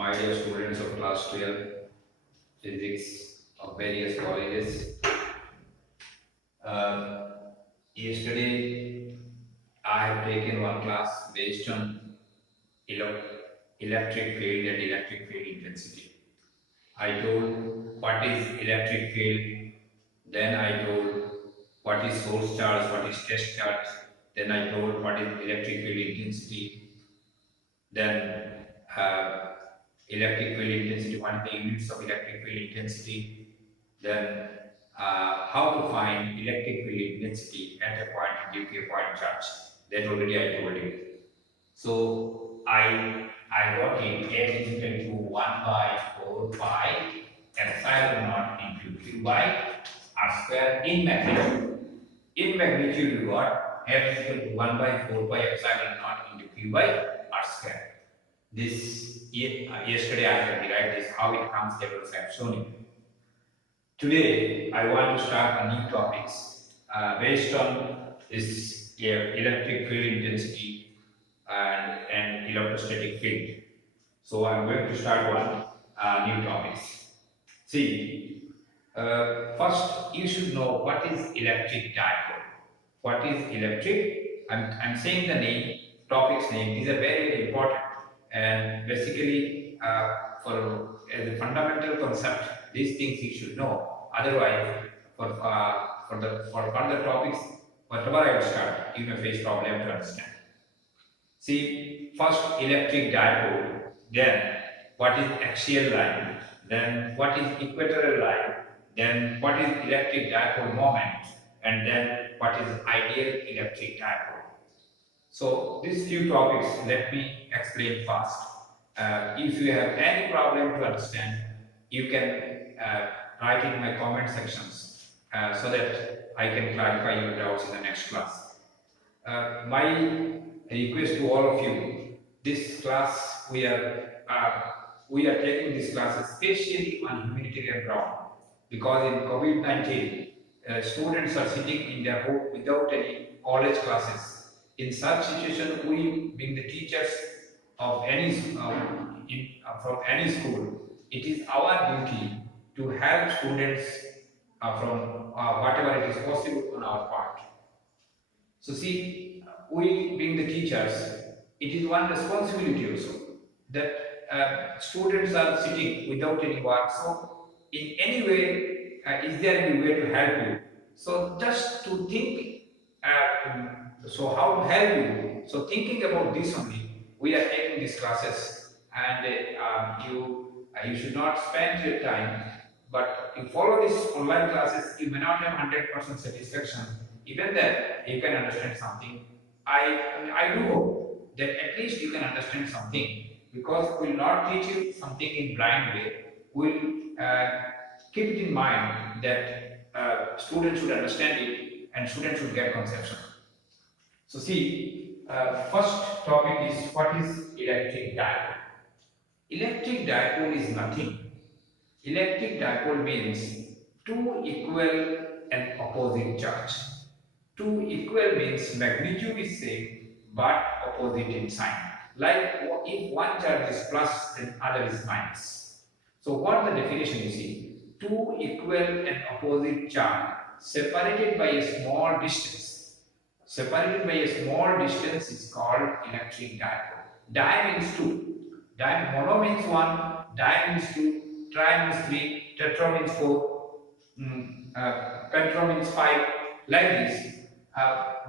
My dear students of class 12 physics of various colleges, uh, yesterday I have taken one class based on ele- electric field and electric field intensity. I told what is electric field, then I told what is source charge, what is test charge, then I told what is electric field intensity, then uh, electric field intensity, what is the units of electric field intensity, then how to find electric field intensity at a point due to a point charge. That already I told you. So I got it F is equal to 1 by 4 pi epsilon naught into Q by R square in magnitude. In magnitude, you got F is equal to 1 by 4 pi epsilon naught into Q by R square. This yesterday I have derived this, how it comes tables I have shown you. Today I want to start a new topics based on this electric field intensity and electrostatic field. So I'm going to start one new topics. See, first you should know what is electric dipole. What is electric? I'm saying the name, topic's name. These are very, very important. And basically, for as a fundamental concept, these things you should know. Otherwise, for further topics, whatever I will start, you may face problem to understand. See, first electric dipole, then what is axial line, then what is equatorial line, then what is electric dipole moment, and then what is ideal electric dipole. So these few topics, let me explain fast. If you have any problem to understand, you can write in my comment sections so that I can clarify your doubts in the next class. My request to all of you, this class we are taking this class especially on humanitarian ground because in COVID-19 students are sitting in their home without any college classes. In such situation, we being the teachers of any from any school, it is our duty to help students from whatever it is possible on our part. So see, we being the teachers, it is one responsibility also that students are sitting without any work. So in any way, is there any way to help you? So just to think, so how to help you? So thinking about this only, we are taking these classes, and you should not spend your time. But you follow these online classes, you may not have 100% satisfaction. Even then, you can understand something. I do hope that at least you can understand something because we will not teach you something in blind way. We'll keep it in mind that students should understand it and students should get conception. So see, first topic is what is electric dipole. Electric dipole is nothing. Electric dipole means two equal and opposite charge. Two equal means magnitude is same but opposite in sign. Like if one charge is plus, then other is minus. So what the definition you see? Two equal and opposite charge separated by a small distance. Separated by a small distance is called electric dipole. Di means two. Mono means one. Di means two. Tri means three. Tetra means four. Pentra means five. Like this.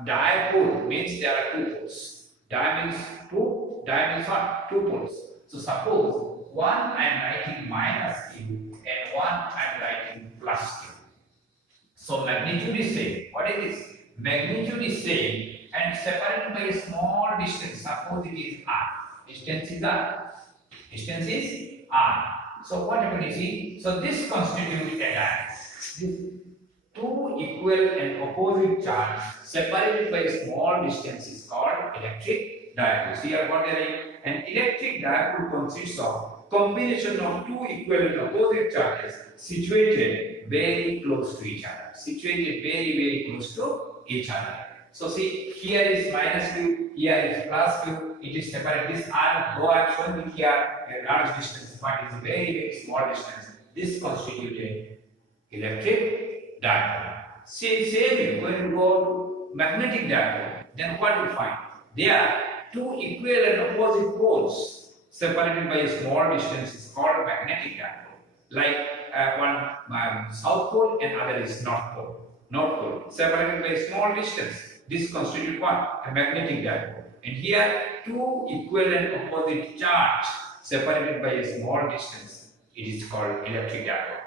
Dipole means there are two poles. Di means two, di means what? Two poles. So suppose one I am writing minus q and one I am writing plus q. So magnitude is same. What is this? Magnitude is same and separated by a small distance. Suppose it is r. Distance is r. Distance is r. So what happened you see? So this constitutes a dipole. This two equal and opposite charge separated by a small distance is called electric dipole. See here what there is? An electric dipole consists of combination of two equal and opposite charges situated very close to each other. Situated very, very close to each other. So see, here is minus q, here is plus q. It is separate. This R, though I am showing it here a large distance, but it is a very very small distance. This constitutes electric dipole. Same when you go to magnetic dipole, then what you find? There are two equal and opposite poles separated by a small distance is called magnetic dipole. Like one south pole and other is north pole. North pole separated by a small distance. This constitutes what? A magnetic dipole. And here two equal and opposite charge separated by a small distance. It is called electric dipole.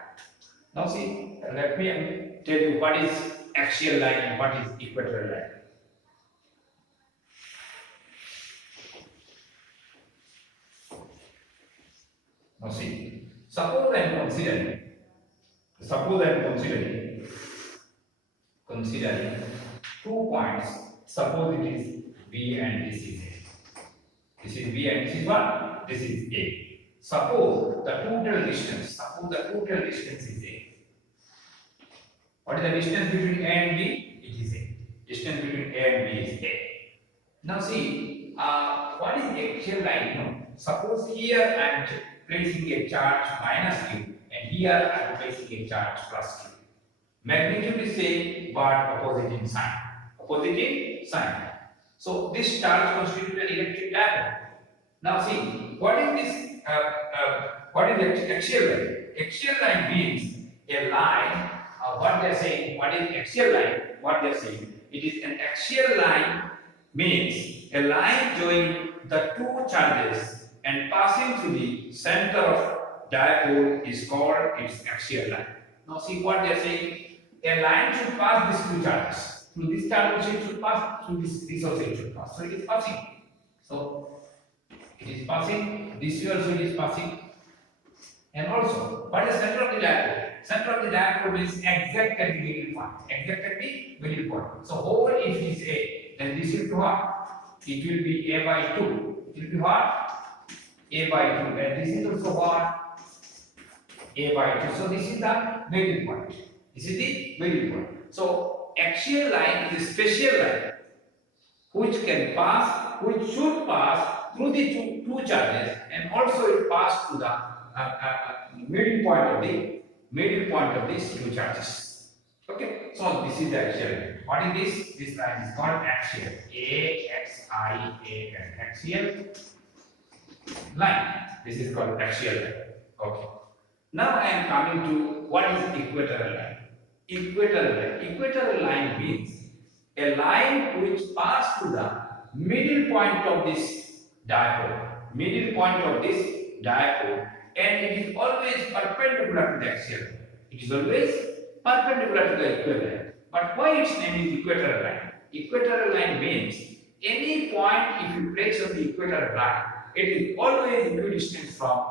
Now see, let me tell you what is axial line and what is equatorial line. Now see, suppose I am considering 2 points. Suppose it is B and this is A. This is B and this is what? This is A. Suppose the total distance is A. What is the distance between A and B? It is A. Distance between A and B is A. Now see, what is the axial line? No. Suppose here I am placing a charge minus Q and here I am placing a charge plus Q. Magnitude is same but opposite in sign. So this charge constitutes an electric dipole. Now see, what is this? What is the axial line? Axial line means a line. What they are saying? What is axial line? What they are saying? It is an axial line means a line joining the two charges and passing through the center of dipole is called its axial line. Now see what they are saying. A line should pass these two charges. Through this charge also it should pass. Through this also it should pass. So it is passing. So it is passing. This also it is passing. And also, what is center of the dipole? Center of the dipole means exact at the middle point. Exact at the middle point. So whole if it is A, then this will be what? It will be A by 2. It will be what? A by 2. And this is also what? A by 2. So this is the middle point. This is the middle point. So axial line is a special line which should pass through the two charges and also it pass to the middle point of these two charges. Okay, so this is the axial line. What is this? This line is called axial. A-X-I-A-L. Axial line. This is called axial line. Okay. Now I am coming to what is equatorial line. Equatorial line means a line which passes to the middle point of this dipole. And it is always perpendicular to the axial line. It is always perpendicular to the equatorial line. But why its name is equatorial line? Equatorial line means any point if you place on the equatorial line, it is always equidistant from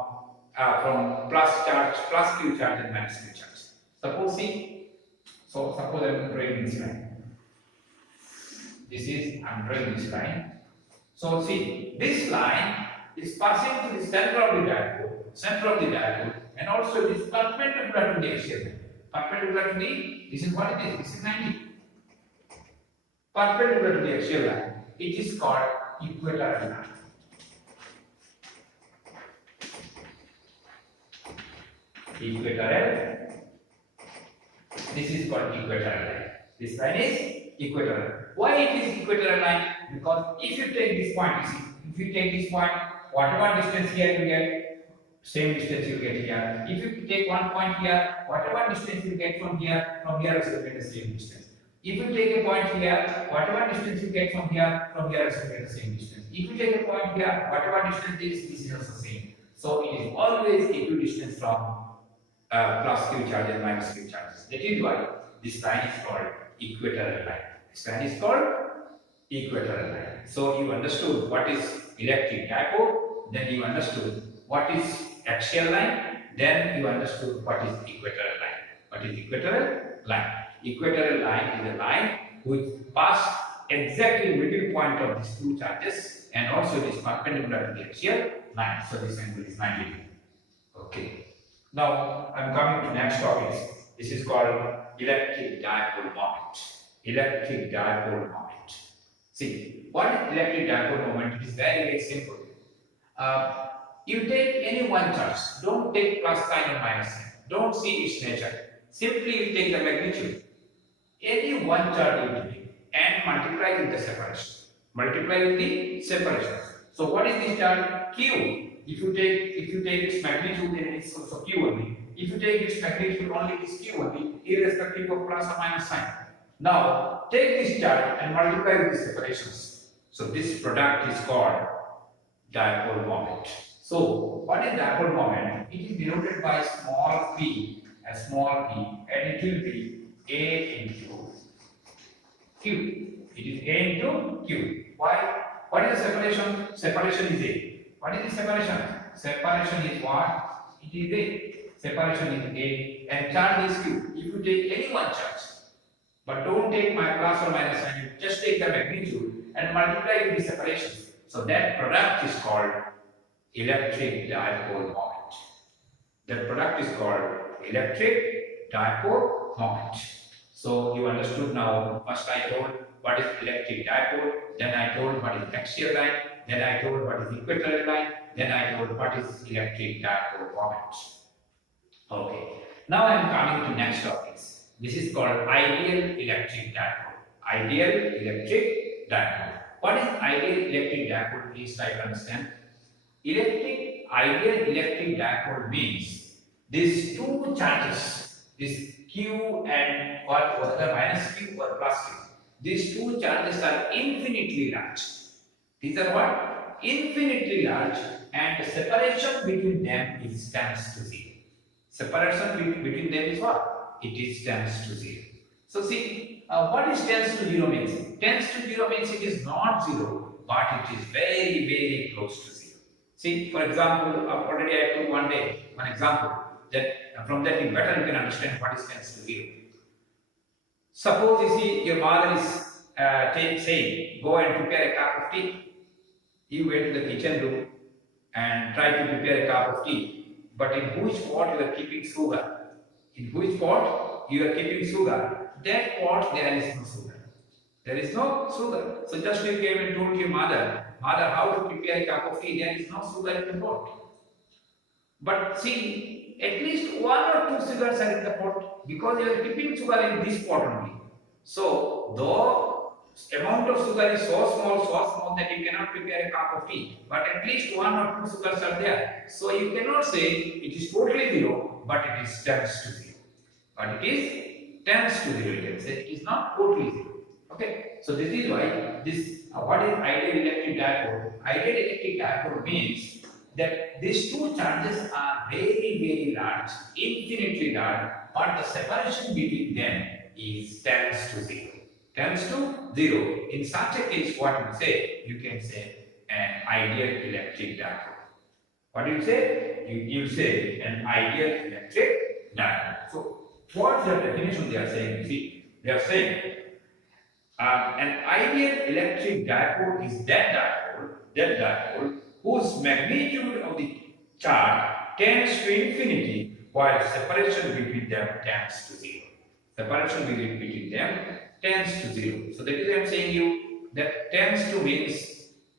plus Q charge and minus Q charge. Suppose I am drawing this line. I am drawing this line. So see, this line is passing to the center of the dipole, and also it is perpendicular to the axial line. Perpendicular to the, this is what it is. This is 90. Perpendicular to the axial line. It is called equatorial line. This is called equatorial line. This line is equatorial. Why it is equatorial line? Because if you take this point, whatever distance here you get, same distance you get here. If you take one point here, whatever distance you get from here also you get the same distance. If you take a point here, whatever distance you get from here also you get the same distance. If you take a point here, whatever distance this is also same. So it is always equidistant from plus Q charge and minus Q charges. That is why this line is called equatorial line. This line is called equatorial line. So you understood what is electric dipole, then you understood what is axial line, then you understood what is equatorial line. What is equatorial line? Equatorial line is a line which passes exactly middle point of these two charges and also it is perpendicular to the axial line. So this angle is 90 degrees. Okay. Now I am coming to next topic. This is called electric dipole moment. electric dipole moment. See, what is electric dipole moment? It is very, very simple. Uh, you take any one charge, don't take plus sign or minus sign, don't see its nature. Simply you take the magnitude. Any one charge you take and multiply with the separation. Multiply with the separation. So what is this charge? Q. If you take its magnitude, then it is also Q only. If you take its magnitude only, it is Q only, irrespective of plus or minus sign. Now take this charge and multiply with the separations. So this product is called dipole moment. So what is dipole moment? It is denoted by small p, a small p, and it will be A into Q. It is A into Q. Why? What is the separation? Separation is A. What is the separation? Separation is what? It is A. Separation is A and charge is Q. If you take any one charge, but don't take my plus or minus sign, you just take the magnitude and multiply with the separations. So that product is called electric dipole moment. That product is called electric dipole moment. So you understood now. First I told what is electric dipole, then I told what is axial line, then I told what is equatorial line, then I told what is electric dipole moment. Okay. Now I am coming to next topics. This is called ideal electric dipole. Ideal electric dipole. What is ideal electric dipole? Please try to understand. Ideal electric dipole means these two charges, this Q and what whether minus Q or plus Q. These two charges are infinitely large. These are what? Infinitely large, and the separation between them is tends to 0. Separation between them is what? It is tends to 0. So see, what is tends to 0 means? Tends to 0 means it is not 0, but it is very, very close to 0. See, for example, already I took one example that from that you better can understand what is tends to 0. Suppose you see your mother is saying, go and prepare a cup of tea. You went to the kitchen room and try to prepare a cup of tea. But in which pot you are keeping sugar? In which pot you are keeping sugar? That pot there is no sugar. There is no sugar. So just you came and told your mother, how to prepare a cup of tea? There is no sugar in the pot. But see, at least 1 or 2 sugars are in the pot because you are keeping sugar in this pot only. So, the amount of sugar is so small that you cannot prepare a cup of tea. But at least 1 or 2 sugars are there. So, you cannot say it is totally 0, but it is tends to 0. But it is tends to 0, you can say. It is not totally 0. Okay. So, this is why this, what is ideal electric dipole? Ideal electric dipole means that these two charges are very, very large, infinitely large, but the separation between them is tends to 0. Tends to 0. In such a case, what you say? You can say an ideal electric dipole. What do you say? You say an ideal electric dipole. So, what's the definition they are saying? You see, they are saying an ideal electric dipole is that dipole whose magnitude of the charge tends to infinity, while separation between them tends to 0. Separation between them tends to 0. So that is why I am saying you that tends to means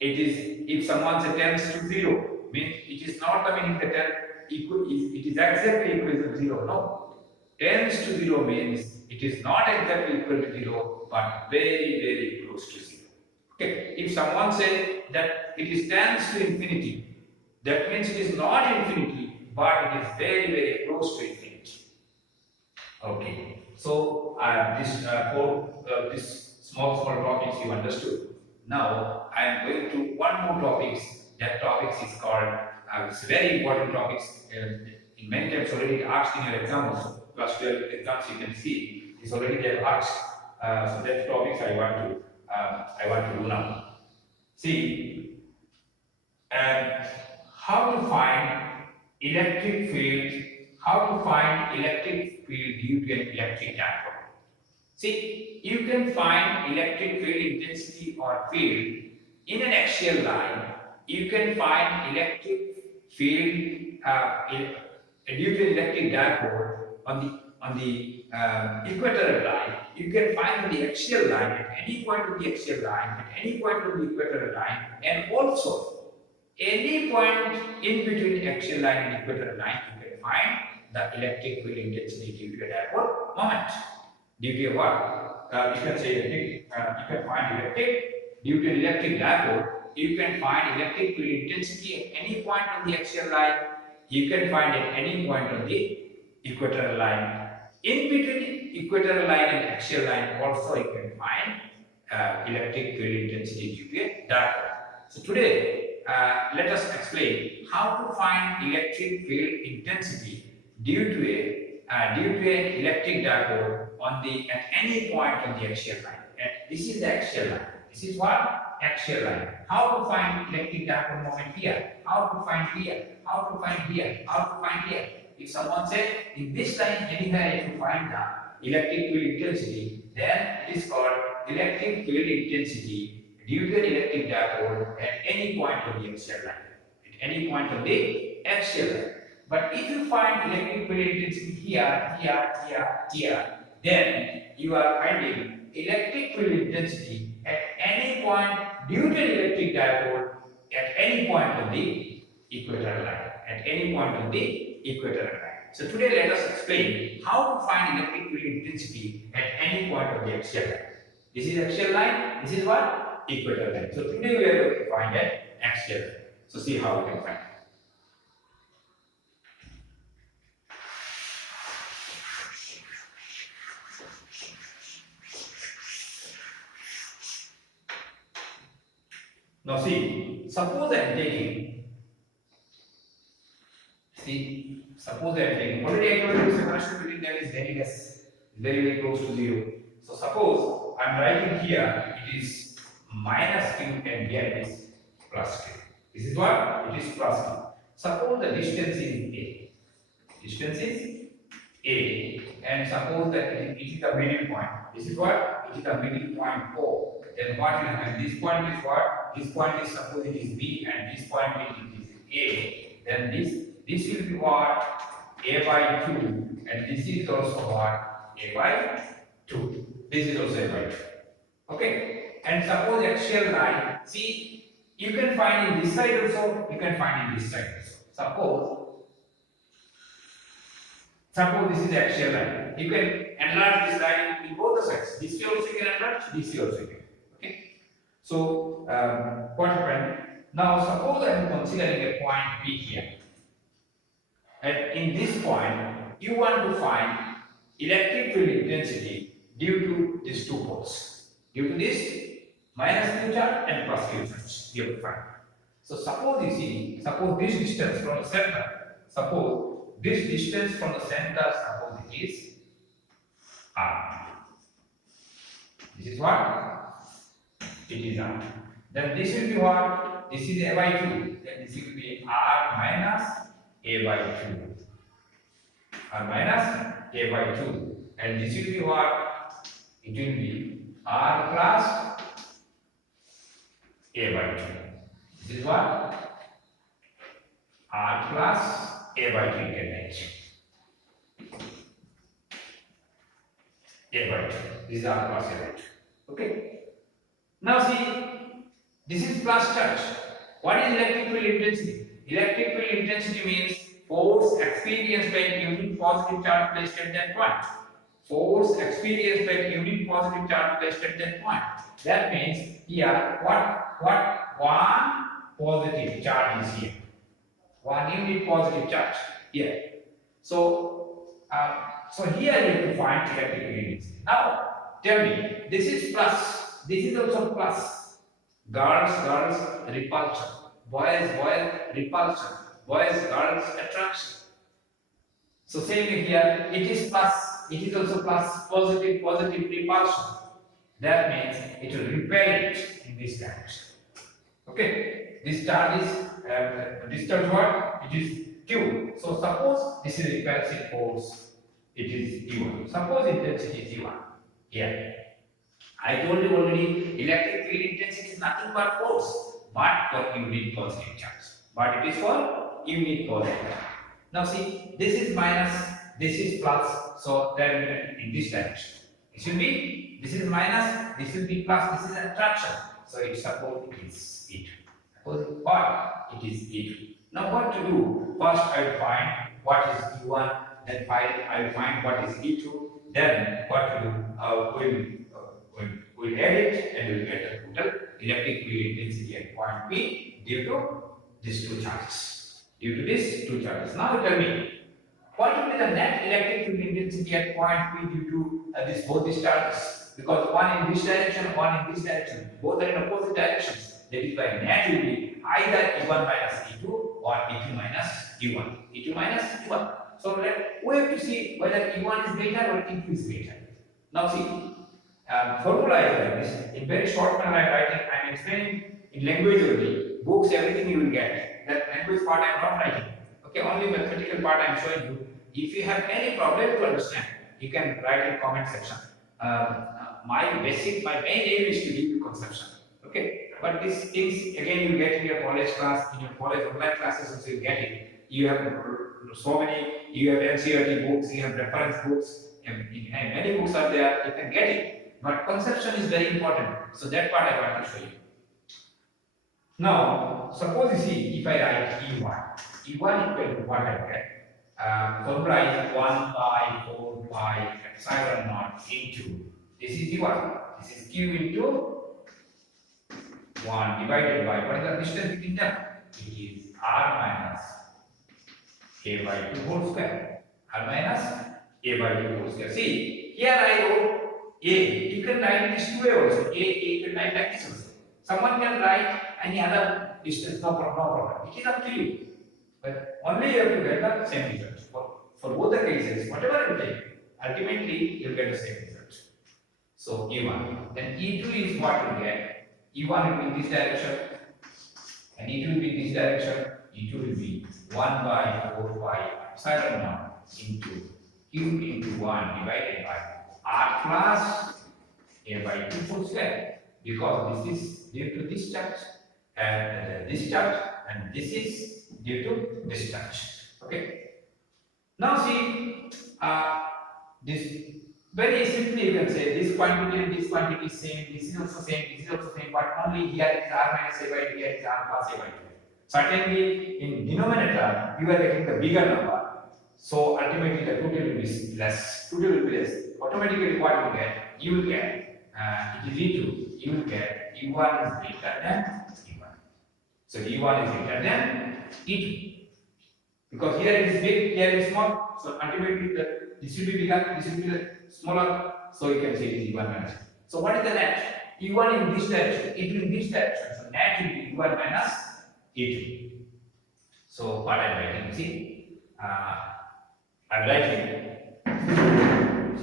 it is, if someone says tends to 0, means it is not the meaning that it is exactly equal to 0. No. Tends to 0 means it is not exactly equal to 0, but very, very close to 0. Okay. If someone says that it is tends to infinity, that means it is not infinity, but it is very, very close to infinity. Okay. So this small topics you understood. Now I am going to one more topics. That topics is called it's very important topics. In many times already asked in your exam also. Plus 12 exams you can see is already they have asked. So that topics I want to do now. See, how to find electric field? How to find electric field due to an electric dipole? See, you can find electric field intensity or field in an axial line. You can find electric field due to an electric dipole on the equatorial line, you can find the axial line at any point of the axial line, at any point of the equatorial line, and also any point in between axial line and equatorial line, you can find the electric field intensity due to a dipole moment. Due to what? You can say electric, you can find electric, due to electric dipole, you can find electric field intensity at any point on the axial line, you can find at any point on the equatorial line. In between equatorial line and axial line also you can find electric field intensity due to a dipole. So today let us explain how to find electric field intensity due to an electric dipole at any point on the axial line. And this is the axial line. This is what? Axial line. How to find electric dipole moment here? How to find here? How to find here? How to find here? If someone said in this line anywhere to find the electric field intensity, then it is called electric field intensity due to an electric dipole at any point on the axial line. At any point on the axial line. But if you find electric field intensity here, then you are finding electric field intensity at any point due to an electric dipole at any point on the equatorial line. At any point on the equatorial line. So today let us explain how to find electric field intensity at any point of the axial line. This is axial line. This is what? Equatorial line. So today we are going to find an axial line. So see how we can find it. Now see, suppose I am taking, already I told you separation between them is very less, very close to 0. So suppose I am writing here, it is minus q and here it is plus q. This is what? It is plus q. Suppose the distance is a. Distance is a. And suppose that it is the middle point. This is what? It is the middle point O. Then what will happen? This point is what? This point is, suppose it is B and this point is A. Then this will be what? A by 2. And this is also what? A by 2. This is also A by 2. Okay? And suppose axial line, see, you can find in this side also, you can find in this side also. Suppose this is the axial line. You can enlarge this line in both the sides. This way also you can enlarge, this way also you can. Okay? So, what happened? Now, suppose I am considering a point P here. And in this point, you want to find electric field intensity due to these two poles. Due to this minus q charge and plus q charge, you have to find. So, suppose you see, suppose this distance from the center, suppose it is r. This is what? It is r. Then this will be what? This is a by 2. Then this will be r minus a by 2. R minus a by 2. And this will be what? It will be r plus a by 2. This is what? R plus a by 2 you can write. A by 2. This is r plus a by 2. Okay. Now see, this is plus charge. What is electric field intensity? Electric field intensity means force experienced by a unit positive charge placed at that point. Force experienced by a unit positive charge placed at that point. That means here one positive charge is here. One unit positive charge here. So here you have to find electric field intensity. Now tell me, this is plus, this is also plus. Girls, repulsion. Boys, repulsion. Boys, girls, attraction. So same here, it is plus, it is also plus, positive repulsion. That means it will repel it in this direction. Okay, this charge is, what? It is Q. So suppose this is repulsive force, it is E1. Suppose intensity is E1. Here. I told you already, electric field intensity is nothing but force, but for unit positive charge. But it is for unit positive charge. Now see, this is minus, this is plus, so then in this direction. It will be, this is minus, this will be plus, this is attraction. So it suppose it is E2. Suppose what? It is E2. Now what to do? First I will find what is E1, then I will find what is E2, then what to do? We'll add it and we'll get the total electric field intensity at point P due to these two charges. Due to these two charges. Now tell me, what will be the net electric field intensity at point P due to both these charges? Because one in this direction, one in this direction. Both are in opposite directions. That is why net will be either E1 minus E2 or E2 minus E1. E2 minus E1. So we have to see whether E1 is greater or E2 is greater. Now see, formula is like this. In very short manner I am explaining in language only. Books, everything you will get. That language part I am not writing. Okay, only mathematical part I am showing you. If you have any problem to understand, you can write in comment section. My main aim is to give you conception. Okay, but these things again you get in your college class, in your college online classes also you get it. You have so many, you have NCERT books, you have reference books, and many books are there, you can get it. But conception is very important, so that part I want to show you. Now, suppose you see, if I write E1 equal to what I get? Formula is 1 by 4 by epsilon naught into, this is E1, this is Q into 1 divided by, what is the distance between them? It is R minus A by 2 whole square. R minus A by 2 whole square. See, here I wrote A. You can write this two way also. You can write like this also. Someone can write any other distance, no problem. It is up to you. But only you have to get the same result. For both the cases, whatever you take, ultimately you will get the same result. So E1. Then E2 is what you get. E1 will be in this direction, and E2 will be in this direction. E2 will be 1 by 4 by epsilon naught into Q into 1 divided by R plus A by 2 whole square, because this is due to this charge and this charge, and this is due to this charge. Okay. Now see, this very simply you can say this quantity and this quantity is same, this is also same, this is also same, but only here it is R minus A by 2, here it is R plus A by 2. Certainly in denominator you are getting the bigger number, so ultimately the total will be less. Automatically what you will get, it is E2, you will get E1 is greater than E1. So E1 is greater than E2. Because here it is big, here it is small, so ultimately this will be bigger, this will be smaller, so you can say it is E1 minus. So what is the net? E1 in this direction, E2 in this direction, so net will be E1 minus E2. So what I am writing, see, I am writing,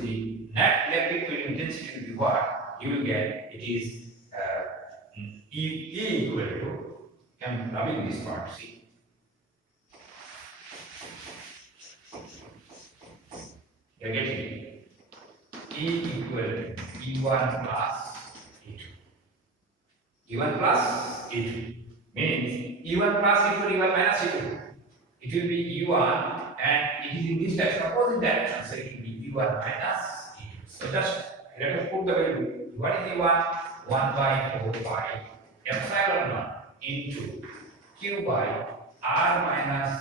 see, net electric field intensity will be what? You will get, it is E equal to, I am rubbing this part, see. You are getting it. E equal to E1 plus E2. E1 plus E2 means E1 plus equal to E1 minus E2. It will be E1 and it is in this direction, opposite direction, so it will be E1 minus E2. So just let us put the value. What is E1? 1 by 4 pi epsilon naught into Q by R minus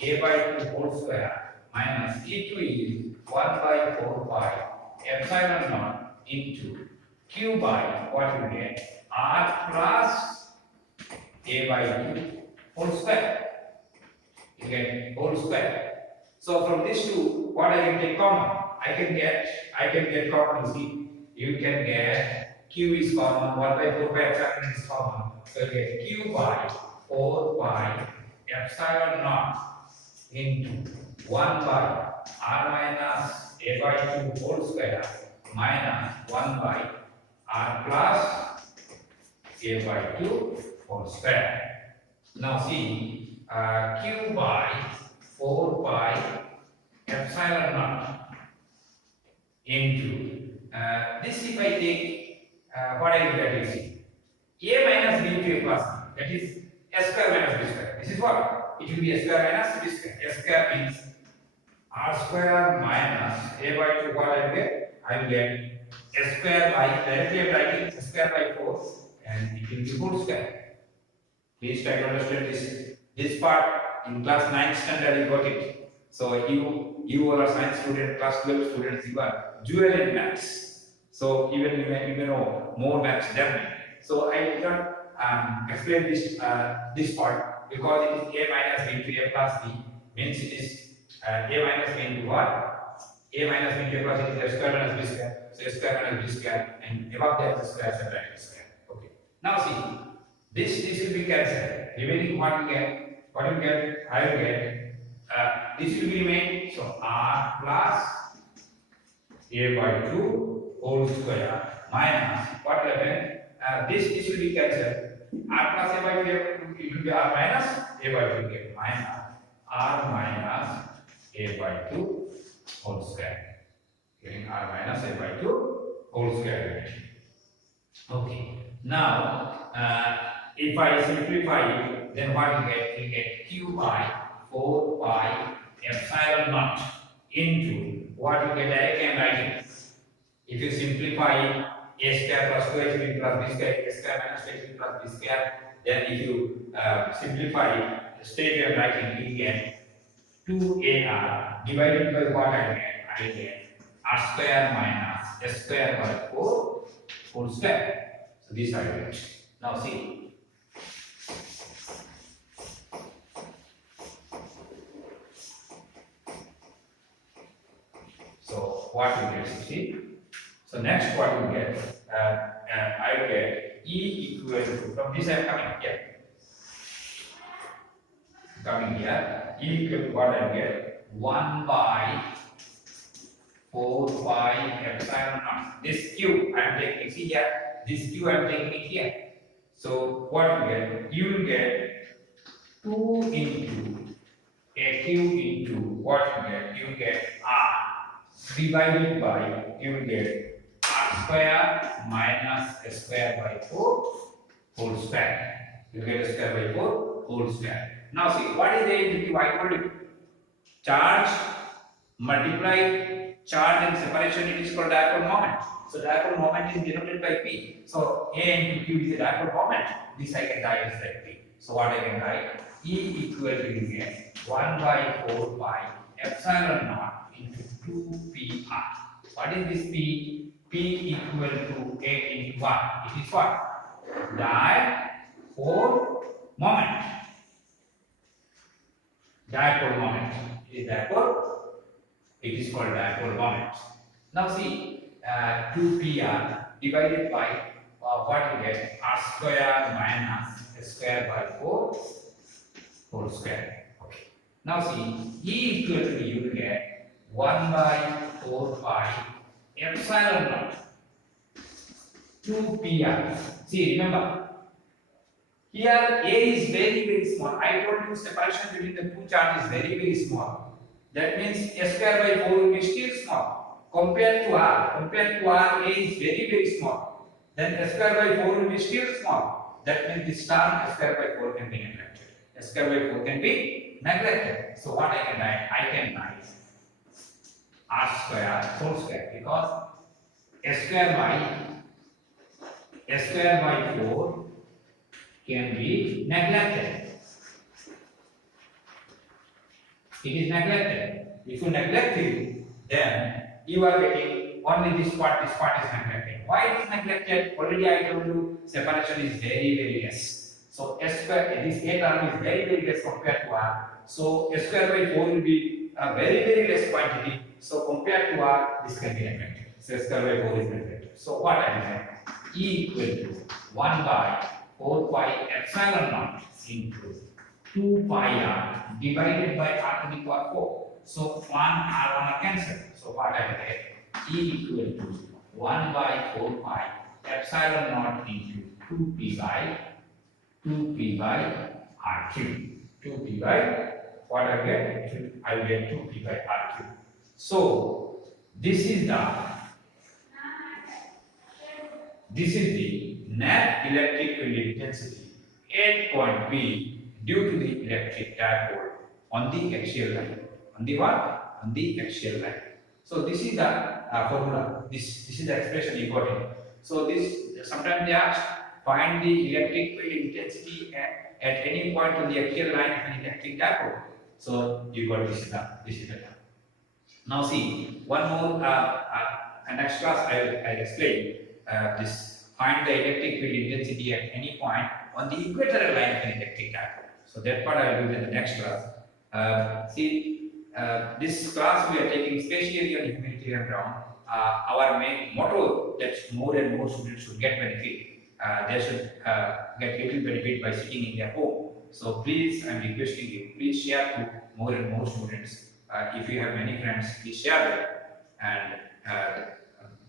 A by 2 whole square minus E2 is 1 by 4 pi epsilon naught into Q by what you get R plus A by 2 whole square. You get whole square. So from these two, what I can take common? I can get common. See, you can get Q is common. 1 by 4 pi epsilon is common. So you get Q by 4 pi epsilon naught into 1 by R minus A by 2 whole square minus 1 by R plus A by 2 whole square. Now see, Q by 4 pi epsilon naught into this, if I take what I will get is A minus B to A plus B, that is A square minus B square. This is what? It will be A square minus B square. A square means r square minus a by 2, what I will get? I will get s square by, directly I am writing s square by 4 and it will be whole square. Please try to understand this part. In class 9th standard you got it. So you are a science student, class 12 students, you are jewel in maths. So even you may know more maths than me. So I will not explain this part because it is a minus b into a plus b, means it is a minus b into what? A minus b into a plus, it is a square minus b square. So a square minus b square, and above that the square is a bracket square. Okay. Now see, this will be cancelled. Remaining what you get? What you get? I will get. This will be remain. So r plus a by 2 whole square minus what will happen? This will be cancelled. R plus a by 2 it will be r minus a by 2 get minus r minus a by 2 whole square. Getting r minus a by 2 whole square. Okay. Now if I simplify it, then what you get? You get q by 4 pi epsilon naught into what you get directly I am writing. If you simplify a square plus 2hb plus b square, a square minus 2hb plus b square, then if you simplify it, straight I am writing, you get 2ar divided by what I get? I get r square minus s square by 4 whole square. So this I get. Now see. So what you get? See. So next what you get? I will get E equal to, from this I am coming here. Coming here, E equal to what I get? 1 by 4 pi epsilon naught. This q I am taking, see here. This q I am taking it here. So what you get? You will get 2 into a q into what you get? You get r divided by, you will get r square minus a square by 4 whole square. You get a square by 4 whole square. Now see, what is A into Q? I told you. Charge multiply charge and separation, it is called dipole moment. So dipole moment is denoted by P. So A into Q is a dipole moment. This I can write as that P. So what I can write? E equal to, you get 1 by 4 pi epsilon naught into 2pr. What is this P? P equal to A into 1. It is what? Dipole moment. Dipole moment. It is dipole. It is called dipole moment. Now see, 2pr divided by what you get? R square minus a square by 4 whole square. Okay. Now see, E equal to, you will get 1 by 4 pi epsilon naught 2pr. See, remember, here A is very small. I told you separation between the two charges is very small. That means a square by 4 will be still small. Compared to R, A is very small. Then a square by 4 will be still small. That means this term a square by 4 can be neglected. A square by 4 can be neglected. So what I can write? I can write r square whole square, because a square by 4 can be neglected. It is neglected. If you neglect it, then you are getting only this part is neglected. Why it is neglected? Already I told you separation is very less. So a square, this A term is very less compared to R. So a square by 4 will be a very less quantity. So compared to R, this can be neglected. So a square by 4 is neglected. So what I will say? E equal to 1 by 4 pi epsilon naught into 2 pi r divided by r to the power 4. So 1 r 1 are cancelled. So what I will get? E equal to 1 by 4 pi epsilon naught into 2p by r cube. 2p by what I get? I will get 2p by r cube. So this is the net electric field intensity at point P due to the electric dipole on the axial line. On the what? on the axial line. So this is the formula. This is the expression you got it. So this sometimes they ask find the electric field intensity at any point on the axial line of an electric dipole. So you got this is the term. Now see, one more, next class I'll explain this find the electric field intensity at any point on the equatorial line of an electric dipole. So that part I will do in the next class. This class we are taking especially on humanitarian ground. Our main motto that more and more students should get benefit. They should get little benefit by sitting in their home. So please, I'm requesting you, please share to more and more students. If you have many friends, please share them and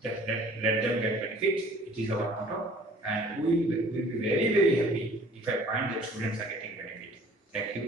let them get benefits. It is our motto, and we will be very happy if I find that students are getting benefit. Thank you.